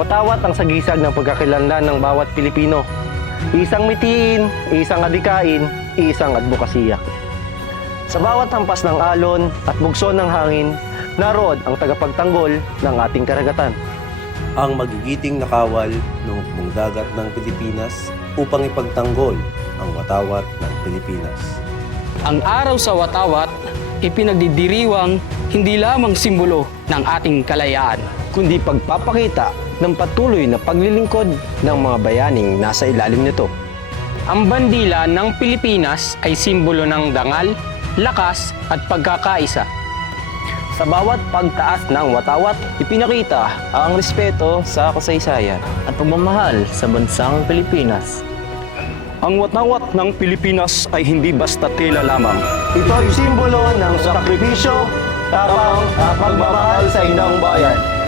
Watawat ang sagisag ng pagkakilanlan ng bawat Pilipino. Isang mitiin, isang adikain, isang advokasya. Sa bawat hampas ng alon at bugso ng hangin, naroon ang tagapagtanggol ng ating karagatan. Ang magigiting nakawal ng hukbong dagat ng Pilipinas upang ipagtanggol ang watawat ng Pilipinas. Ang araw sa Watawat, ipinagdidiriwang hindi lamang simbolo ng ating kalayaan, Kundi pagpapakita ng patuloy na paglilingkod ng mga bayaning nasa ilalim nito. ang bandila ng Pilipinas ay simbolo ng dangal, lakas at pagkakaisa. Sa bawat pagtaas ng watawat, ipinakita ang respeto sa kasaysayan at pagmamahal sa bansang Pilipinas. Ang watawat ng Pilipinas ay hindi basta tela lamang. Ito ay simbolo ng sakripisyo, tapang at pagmamahal sa inang bayan.